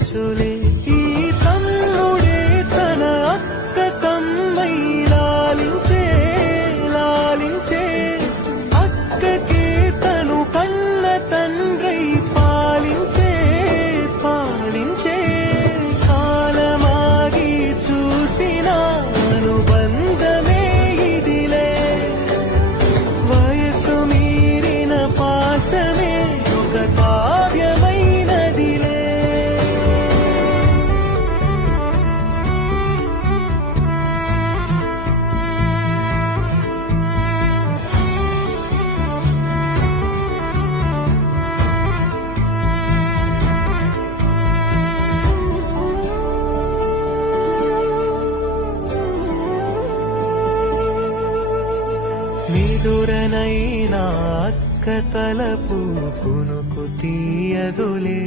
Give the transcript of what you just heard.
కూర్చులే ఈ తమ్ముడే తన అక్క తమ్మై లాలించే లాలించే అక్కకే తను కన్న తండ్రై పాలించే పాలించే కాలమాగి చూసిన అనుబంధమే ఇదిలే వయసు మీరిన పాసమే ఒక కావ్యమైనదిలే నిదురనైనా అక్క తలపు కునుకు తీయదులే